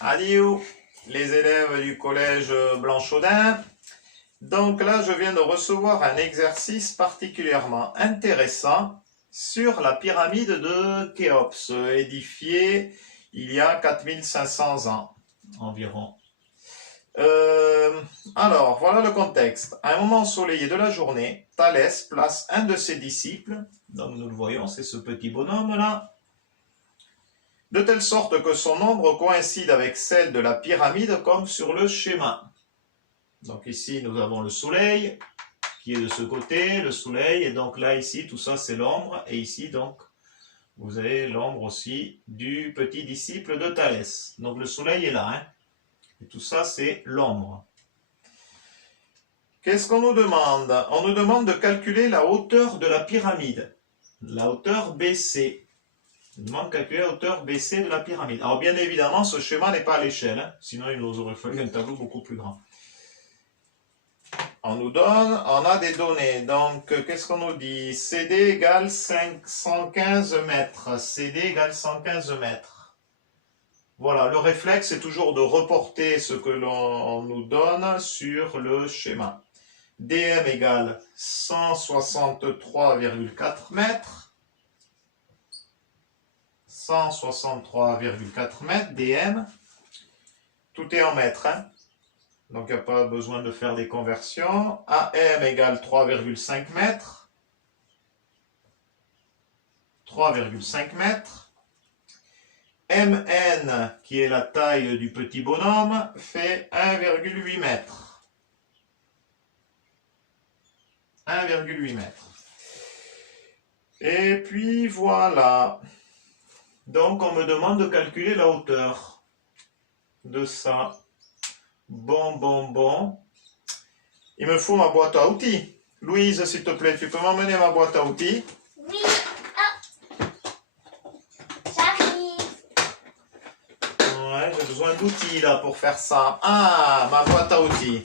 Adieu, les élèves du collège Blanchaudin. Donc là, je viens de recevoir un exercice particulièrement intéressant sur la pyramide de Khéops, édifiée il y a 4500 ans environ. Alors, voilà le contexte. À un moment ensoleillé de la journée, Thalès place un de ses disciples, donc nous le voyons, c'est ce petit bonhomme-là, de telle sorte que son ombre coïncide avec celle de la pyramide comme sur le schéma. Donc ici, nous avons le soleil qui est de ce côté, le soleil, et donc là, ici, tout ça, c'est l'ombre, et ici, donc, vous avez l'ombre aussi du petit disciple de Thalès. Donc le soleil est là, hein, et tout ça, c'est l'ombre. Qu'est-ce qu'on nous demande? On nous demande de calculer la hauteur de la pyramide, la hauteur BC. On nous demande de calculer la hauteur BC de la pyramide. Alors bien évidemment, ce schéma n'est pas à l'échelle, hein, sinon il nous aurait fallu un tableau beaucoup plus grand. On a des données. Donc, qu'est-ce qu'on nous dit? CD égale 115 mètres. CD égale 115 mètres. Voilà, le réflexe est toujours de reporter ce que l'on nous donne sur le schéma. DM égale 163,4 mètres. 163,4 mètres, DM. Tout est en mètres, hein. Donc, il n'y a pas besoin de faire des conversions. AM égale 3,5 mètres. 3,5 mètres. MN, qui est la taille du petit bonhomme, fait 1,8 mètres. 1,8 mètres. Et puis, voilà. Donc, on me demande de calculer la hauteur de ça. Bon. Il me faut ma boîte à outils. Louise, s'il te plaît, tu peux m'emmener ma boîte à outils? Oui. Ah. J'arrive. Ouais, j'ai besoin d'outils là pour faire ça. Ah, ma boîte à outils.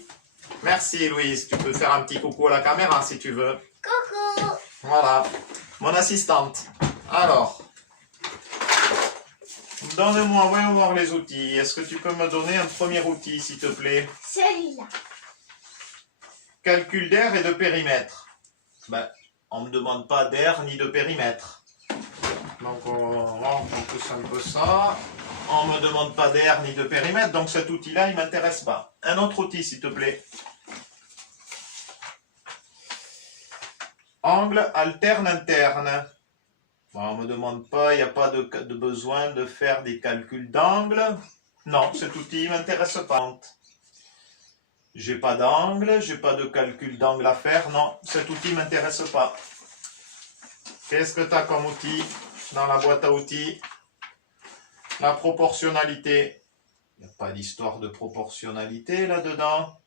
Merci Louise, tu peux faire un petit coucou à la caméra si tu veux. Coucou. Voilà, mon assistante. Alors, donne-moi, voyons voir les outils. Est-ce que tu peux me donner un premier outil, s'il te plaît? Celui-là. Calcul d'air et de périmètre. Ben, on ne me demande pas d'air ni de périmètre. Donc, on pousse un peu ça. On ne me demande pas d'air ni de périmètre, donc cet outil-là, il ne m'intéresse pas. Un autre outil, s'il te plaît. Angle alterne interne. Bon, on ne me demande pas, il n'y a pas de besoin de faire des calculs d'angle. Non, cet outil ne m'intéresse pas. J'ai pas d'angle, j'ai pas de calcul d'angle à faire. Non, cet outil ne m'intéresse pas. Qu'est-ce que tu as comme outil dans la boîte à outils? La proportionnalité. Il n'y a pas d'histoire de proportionnalité là-dedans.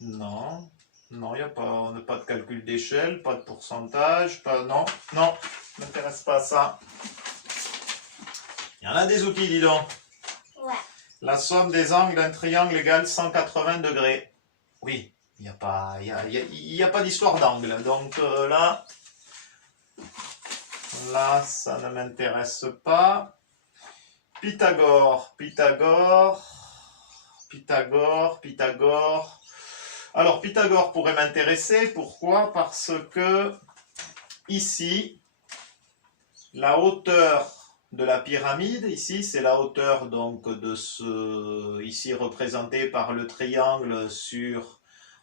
Non, il n'y a pas, on n'a pas de calcul d'échelle, pas de pourcentage, pas, non, ne m'intéresse pas ça. Il y en a des outils, dis donc. Ouais. La somme des angles d'un triangle égale 180 degrés. Oui, il n'y a pas, d'histoire d'angle. Donc là, ça ne m'intéresse pas. Pythagore. Alors, Pythagore pourrait m'intéresser. Pourquoi? Parce que ici, la hauteur de la pyramide, ici, c'est la hauteur donc de ce, ici représenté par le triangle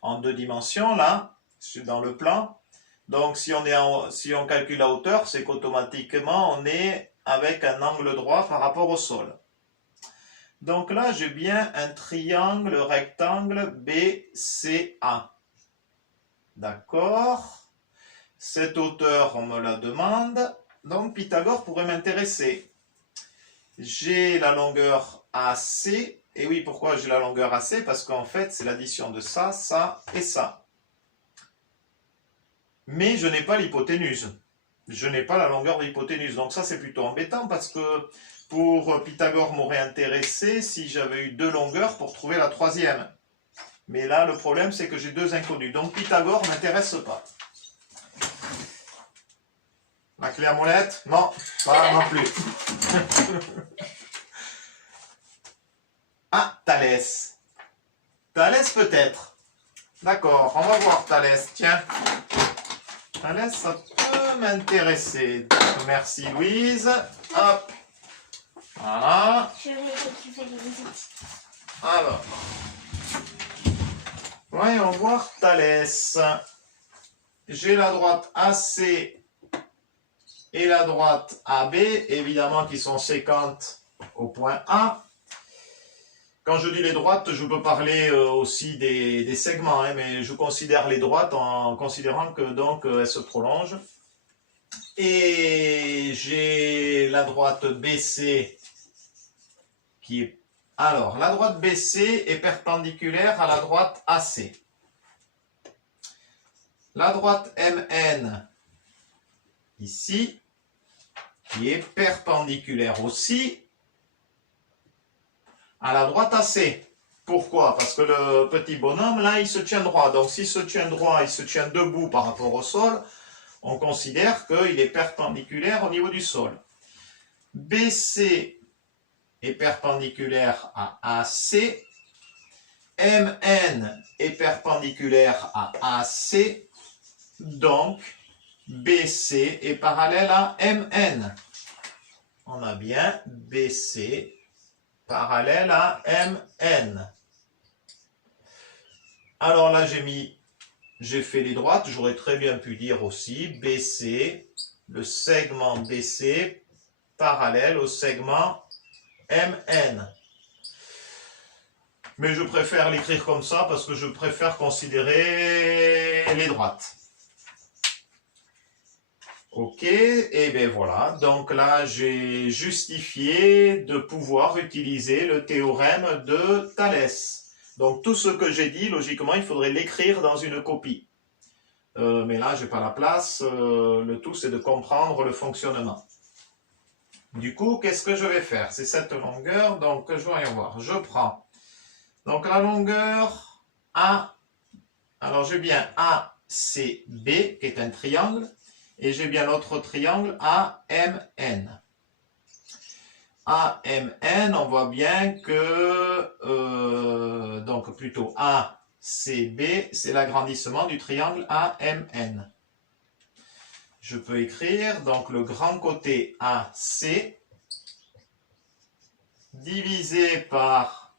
en 2 dimensions, là, dans le plan. Donc, si on calcule la hauteur, c'est qu'automatiquement, on est avec un angle droit par rapport au sol. Donc là, j'ai bien un triangle rectangle BCA. D'accord? Cette hauteur, on me la demande. Donc, Pythagore pourrait m'intéresser. J'ai la longueur AC. Et oui, pourquoi j'ai la longueur AC? Parce qu'en fait, c'est l'addition de ça, ça et ça. Mais je n'ai pas l'hypoténuse. Je n'ai pas la longueur de l'hypoténuse. Donc ça, c'est plutôt embêtant parce que pour Pythagore m'aurait intéressé si j'avais eu 2 longueurs pour trouver la 3e. Mais là, le problème, c'est que j'ai 2 inconnus. Donc Pythagore ne m'intéresse pas. La clé à molette? Non, pas non plus. Ah, Thalès. Thalès peut-être. D'accord, on va voir Thalès. Tiens. Thalès, ça peut m'intéresser. Merci Louise. Hop. Voilà. Je vais récupérer les outils. Alors. Voyons voir Thalès. J'ai la droite AC et la droite AB, évidemment qui sont séquentes au point A. Quand je dis les droites, je peux parler aussi des segments, hein, mais je considère les droites en considérant que donc elles se prolongent. Et j'ai la droite BC qui est... Alors, la droite BC est perpendiculaire à la droite AC. La droite MN, ici, qui est perpendiculaire aussi à la droite AC. Pourquoi? Parce que le petit bonhomme, là, il se tient droit. Donc, s'il se tient droit, il se tient debout par rapport au sol, on considère qu'il est perpendiculaire au niveau du sol. BC est perpendiculaire à AC. MN est perpendiculaire à AC. Donc, BC est parallèle à MN. On a bien BC parallèle à MN. Alors là, j'ai fait les droites. J'aurais très bien pu dire aussi BC, le segment BC parallèle au segment MN. Mais je préfère l'écrire comme ça parce que je préfère considérer les droites. Ok, et bien voilà, donc là j'ai justifié de pouvoir utiliser le théorème de Thalès. Donc tout ce que j'ai dit, logiquement, il faudrait l'écrire dans une copie. Mais là, j'ai pas la place, le tout c'est de comprendre le fonctionnement. Du coup, qu'est-ce que je vais faire? C'est cette longueur, donc je vais rien voir. Je prends donc la longueur A, alors j'ai bien ACB qui est un triangle. Et j'ai bien l'autre triangle AMN. AMN, on voit bien que, donc plutôt ACB, c'est l'agrandissement du triangle AMN. Je peux écrire donc le grand côté AC divisé par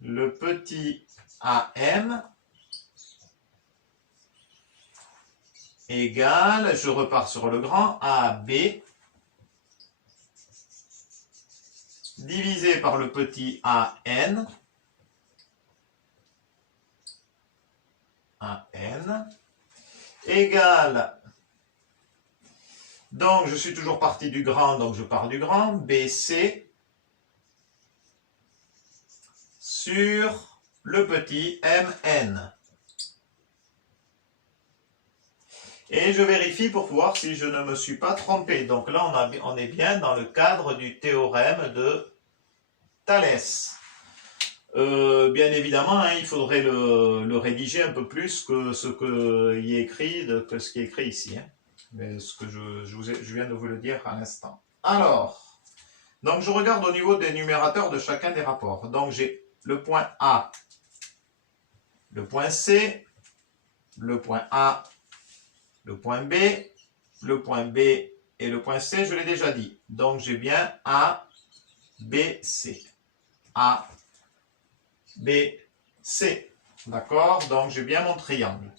le petit AM égale, je repars sur le grand, AB divisé par le petit AN, égale, donc je suis toujours parti du grand, donc je pars du grand, BC sur le petit MN. Et je vérifie pour voir si je ne me suis pas trompé. Donc là, on est bien dans le cadre du théorème de Thalès. Bien évidemment, hein, il faudrait le rédiger un peu plus que ce qui est écrit, que ce qui est écrit ici. Hein. Mais ce que je viens de vous le dire à l'instant. Alors, donc je regarde au niveau des numérateurs de chacun des rapports. Donc j'ai le point A, le point C, le point A, le point B, le point B et le point C, je l'ai déjà dit. Donc j'ai bien A, B, C. A, B, C. D'accord? Donc j'ai bien mon triangle.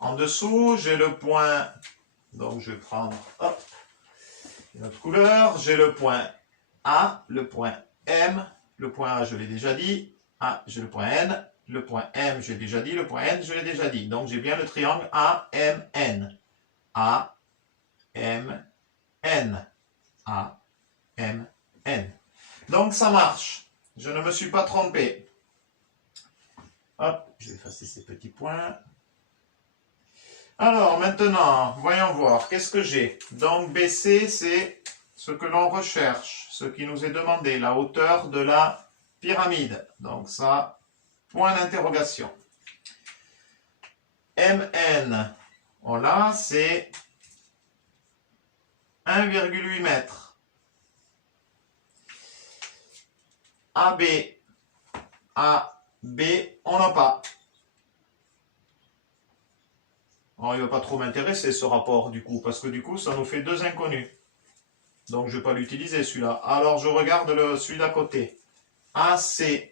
En dessous, j'ai le point, donc je vais prendre hop, une autre couleur. J'ai le point A, le point M, le point A, je l'ai déjà dit. A, j'ai le point N. Le point M, j'ai déjà dit. Le point N, je l'ai déjà dit. Donc, j'ai bien le triangle AMN. AMN. AMN. Donc, ça marche. Je ne me suis pas trompé. Hop, je vais effacer ces petits points. Alors, maintenant, voyons voir. Qu'est-ce que j'ai? Donc, BC, c'est ce que l'on recherche. Ce qui nous est demandé. La hauteur de la pyramide. Donc, ça... point d'interrogation. MN, voilà, c'est 1,8 m. AB, A, B, on n'a pas. Alors, il ne va pas trop m'intéresser ce rapport du coup, parce que du coup, ça nous fait deux inconnus. Donc, je ne vais pas l'utiliser celui-là. Alors, je regarde celui d'à côté. AC.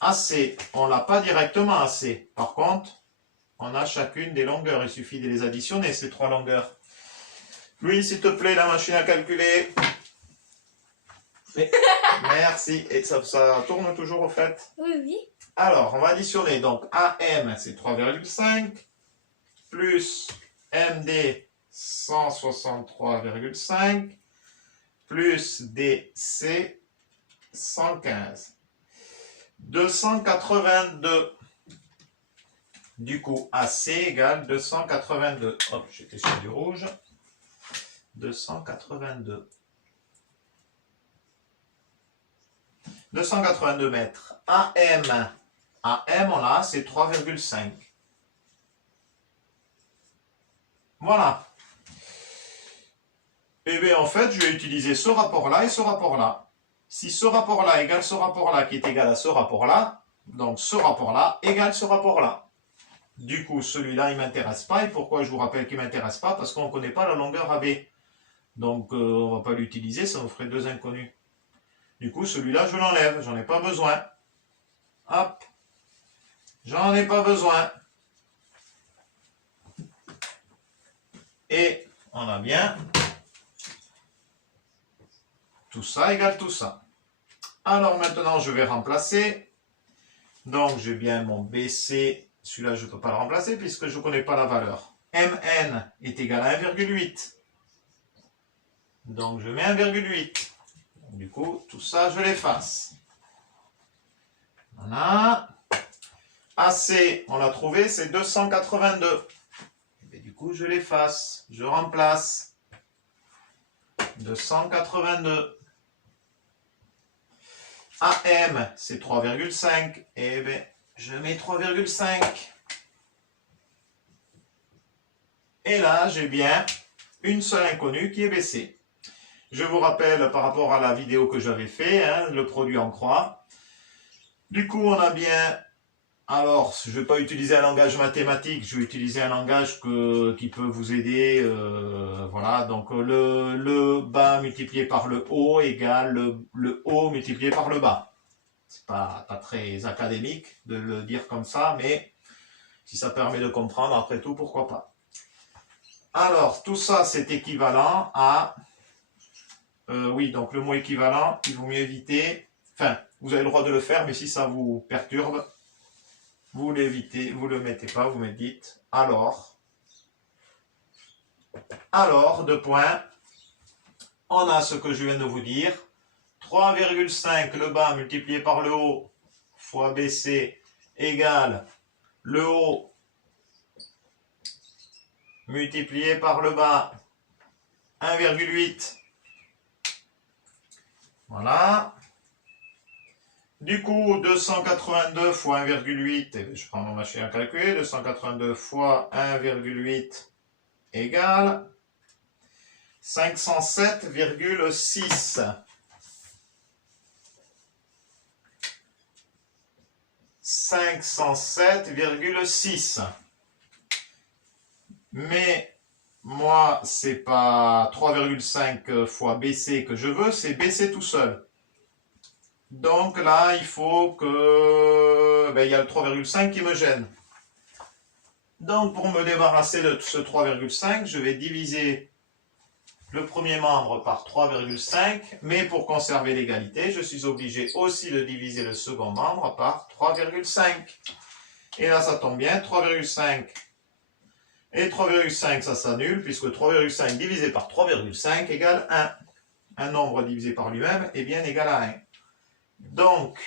AC, on l'a pas directement AC. Par contre, on a chacune des longueurs. Il suffit de les additionner, ces trois longueurs. Louis, s'il te plaît, la machine à calculer. Merci. Et ça tourne toujours au fait? Oui, oui. Alors, on va additionner. Donc, AM, c'est 3,5. Plus MD, 163,5. Plus DC, 115. 282. Du coup, AC égale 282. Hop, j'étais sur du rouge. 282. 282 mètres. AM. AM, on l'a, c'est 3,5. Voilà. Et bien, en fait, je vais utiliser ce rapport-là et ce rapport-là. Si ce rapport-là égale ce rapport-là qui est égal à ce rapport-là, donc ce rapport-là égale ce rapport-là. Du coup, celui-là, il ne m'intéresse pas. Et pourquoi je vous rappelle qu'il ne m'intéresse pas? Parce qu'on ne connaît pas la longueur AB. Donc, on ne va pas l'utiliser, ça nous ferait deux inconnus. Du coup, celui-là, je l'enlève, j'en ai pas besoin. Hop, j'en ai pas besoin. Et on a bien tout ça égale tout ça. Alors maintenant, je vais remplacer. Donc, j'ai bien mon BC. Celui-là, je ne peux pas le remplacer puisque je ne connais pas la valeur. MN est égal à 1,8. Donc, je mets 1,8. Du coup, tout ça, je l'efface. Voilà. AC, on l'a trouvé, c'est 282. Et du coup, je l'efface. Je remplace. 282. AM, c'est 3,5. Et bien, je mets 3,5. Et là, j'ai bien une seule inconnue qui est BC. Je vous rappelle par rapport à la vidéo que j'avais fait, hein, le produit en croix. Du coup, on a bien... Alors, je ne vais pas utiliser un langage mathématique, je vais utiliser un langage qui peut vous aider. Voilà, donc le bas multiplié par le haut égale le haut multiplié par le bas. C'est pas très académique de le dire comme ça, mais si ça permet de comprendre, après tout, pourquoi pas. Alors, tout ça, c'est équivalent à... oui, donc le mot équivalent, il vaut mieux éviter. Enfin, vous avez le droit de le faire, mais si ça vous perturbe, vous l'évitez, vous le mettez pas, vous me dites alors, deux points, on a ce que je viens de vous dire, 3,5 le bas multiplié par le haut fois BC égale le haut multiplié par le bas 1,8. Voilà. Du coup, 282 fois 1,8, je prends mon machine à calculer, 282 fois 1,8 égale 507,6. 507,6. Mais moi, c'est pas 3,5 fois BC que je veux, c'est BC tout seul. Donc là, il faut que... il y a le 3,5 qui me gêne. Donc pour me débarrasser de ce 3,5, je vais diviser le premier membre par 3,5. Mais pour conserver l'égalité, je suis obligé aussi de diviser le second membre par 3,5. Et là, ça tombe bien, 3,5 et 3,5, ça s'annule, puisque 3,5 divisé par 3,5 égale 1. Un nombre divisé par lui-même est bien égal à 1. Donc,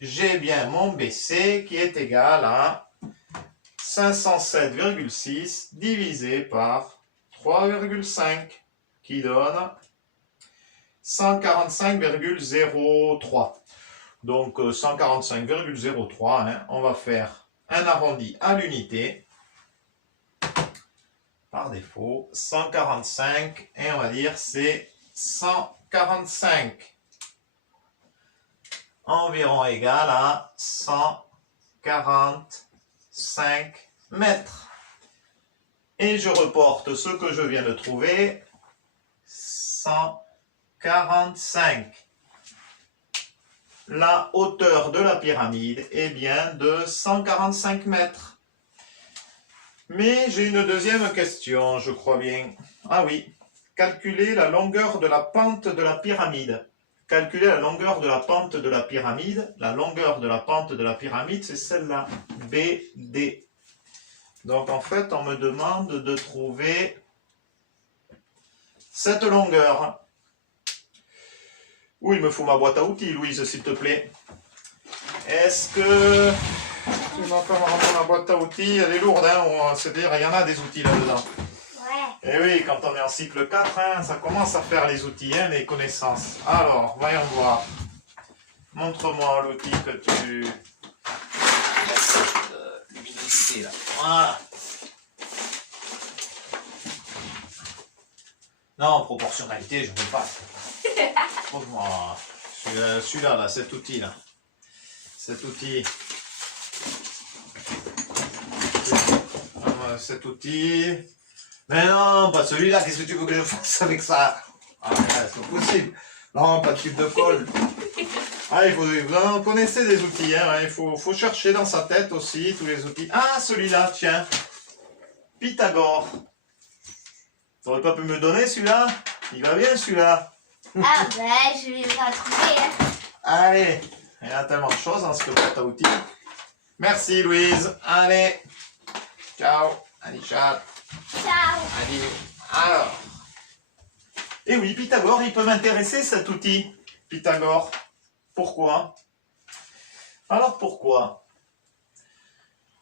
j'ai bien mon BC qui est égal à 507,6 divisé par 3,5 qui donne 145,03. Donc 145,03, hein, on va faire un arrondi à l'unité. Par défaut, 145 et on va dire c'est 145. environ égal à 145 mètres. Et je reporte ce que je viens de trouver, 145. La hauteur de la pyramide est bien de 145 mètres. Mais j'ai une deuxième question, je crois bien. Ah oui, calculer la longueur de la pente de la pyramide. Calculer la longueur de la pente de la pyramide. La longueur de la pente de la pyramide, c'est celle-là, BD. Donc en fait, on me demande de trouver cette longueur. Oui, il me faut ma boîte à outils, Louise, s'il te plaît. Est-ce que tu vas pas me rendre ma boîte à outils? Elle est lourde, hein? C'est-à-dire, il y en a des outils là-dedans. Ouais. Et oui, quand on est en cycle 4, hein, ça commence à faire les outils, hein, les connaissances. Alors, voyons voir. Montre-moi l'outil que tu... luminosité, là. Voilà. Non, proportionnalité, je ne veux pas. Trouve-moi celui-là, là, cet outil-là. Cet outil. Cet outil. Mais non, pas celui-là. Qu'est-ce que tu veux que je fasse avec ça? Ah, c'est pas possible. Non, pas de tube de colle. Ah, vous en connaissez des outils, hein. Il faut chercher dans sa tête aussi tous les outils. Ah, celui-là, tiens. Pythagore. Tu n'aurais pas pu me le donner celui-là? Il va bien celui-là. Ah ben, je vais pas trouver. Hein. Allez, il y a tellement de choses dans cette boîte à outils. Merci Louise. Allez, ciao. Allez, ciao. Ciao. Allez, alors. Et oui, Pythagore, il peut m'intéresser cet outil. Pythagore. Pourquoi? Alors pourquoi?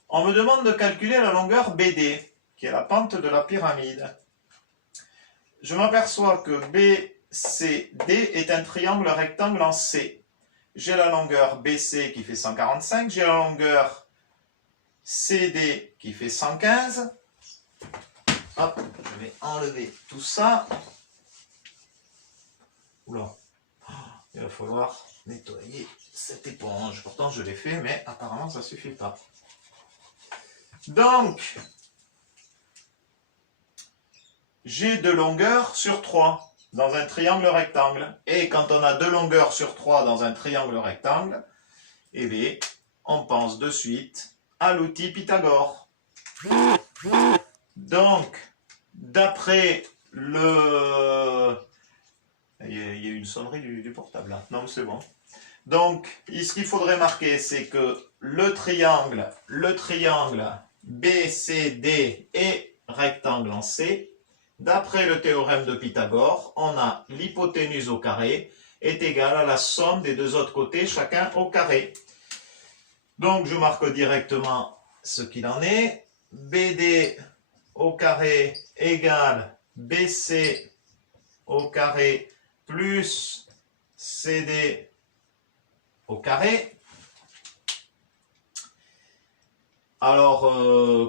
On me demande de calculer la longueur BD, qui est la pente de la pyramide. Je m'aperçois que BCD est un triangle rectangle en C. J'ai la longueur BC qui fait 145, j'ai la longueur CD qui fait 115. Hop, je vais enlever tout ça. Oula, il va falloir nettoyer cette éponge. Pourtant je l'ai fait, mais apparemment ça ne suffit pas. Donc, j'ai 2 longueurs sur 3 dans un triangle rectangle. Et quand on a 2 longueurs sur 3 dans un triangle rectangle, eh bien, on pense de suite à l'outil Pythagore. Donc, d'après le... Il y a eu une sonnerie du portable là. Non, c'est bon. Donc, ce qu'il faudrait marquer, c'est que le triangle BCD est rectangle en C. D'après le théorème de Pythagore, on a l'hypoténuse au carré est égale à la somme des deux autres côtés, chacun au carré. Donc, je marque directement ce qu'il en est. BD au carré égale BC au carré plus CD au carré. Alors,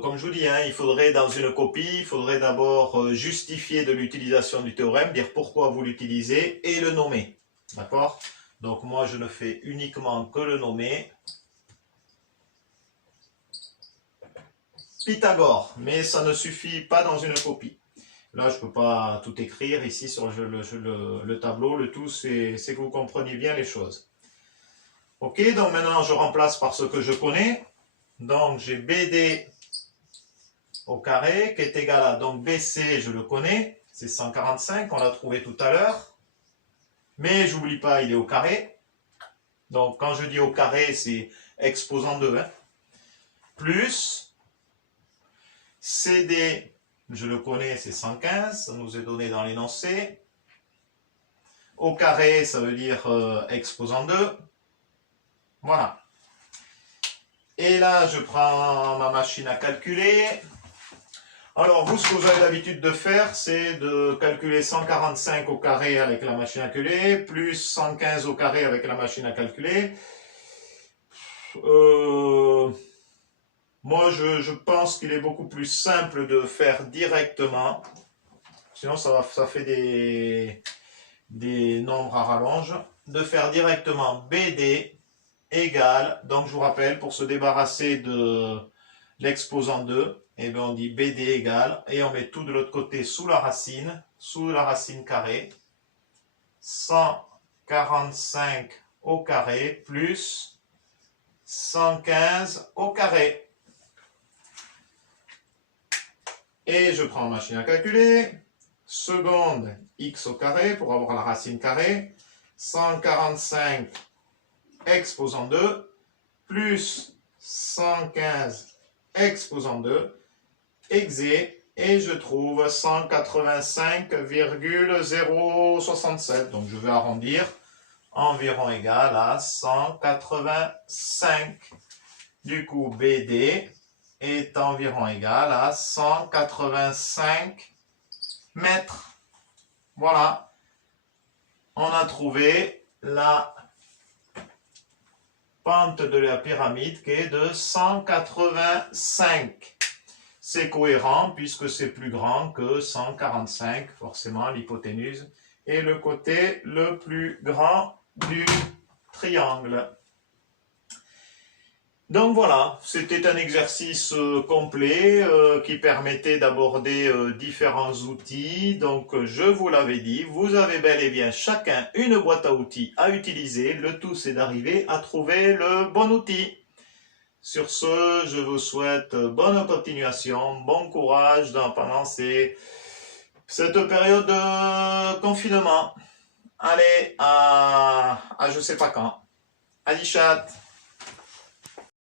comme je vous dis, hein, il faudrait dans une copie, il faudrait d'abord justifier de l'utilisation du théorème, dire pourquoi vous l'utilisez et le nommer. D'accord? Donc moi, je ne fais uniquement que le nommer. Pythagore, mais ça ne suffit pas dans une copie. Là, je ne peux pas tout écrire ici sur le tableau. Le tout, c'est que vous compreniez bien les choses. Ok, donc maintenant, je remplace par ce que je connais. Donc, j'ai BD au carré qui est égal à, donc BC, je le connais, c'est 145, on l'a trouvé tout à l'heure. Mais j'oublie pas, il est au carré. Donc, quand je dis au carré, c'est exposant 2. Hein. Plus CD, je le connais, c'est 115, ça nous est donné dans l'énoncé. Au carré, ça veut dire exposant 2. Voilà. Et là, je prends ma machine à calculer. Alors, vous, ce que vous avez l'habitude de faire, c'est de calculer 145 au carré avec la machine à calculer, plus 115 au carré avec la machine à calculer. Moi, je pense qu'il est beaucoup plus simple de faire directement. Sinon, ça fait des nombres à rallonge. De faire directement BD égale, donc je vous rappelle, pour se débarrasser de l'exposant 2, eh bien on dit BD égale, et on met tout de l'autre côté sous la racine carrée, 145 au carré plus 115 au carré. Et je prends ma machine à calculer, seconde x au carré pour avoir la racine carrée, 145 exposant 2 plus 115 exposant 2 exé, et je trouve 185,067. Donc je vais arrondir, environ égal à 185. Du coup, BD est environ égal à 185 mètres. Voilà. On a trouvé la pente de la pyramide qui est de 185. C'est cohérent puisque c'est plus grand que 145, forcément l'hypoténuse est le côté le plus grand du triangle. Donc voilà, c'était un exercice complet qui permettait d'aborder différents outils. Donc je vous l'avais dit, vous avez bel et bien chacun une boîte à outils à utiliser. Le tout c'est d'arriver à trouver le bon outil. Sur ce, je vous souhaite bonne continuation, bon courage pendant cette période de confinement. Allez, à je sais pas quand. Allez, chat.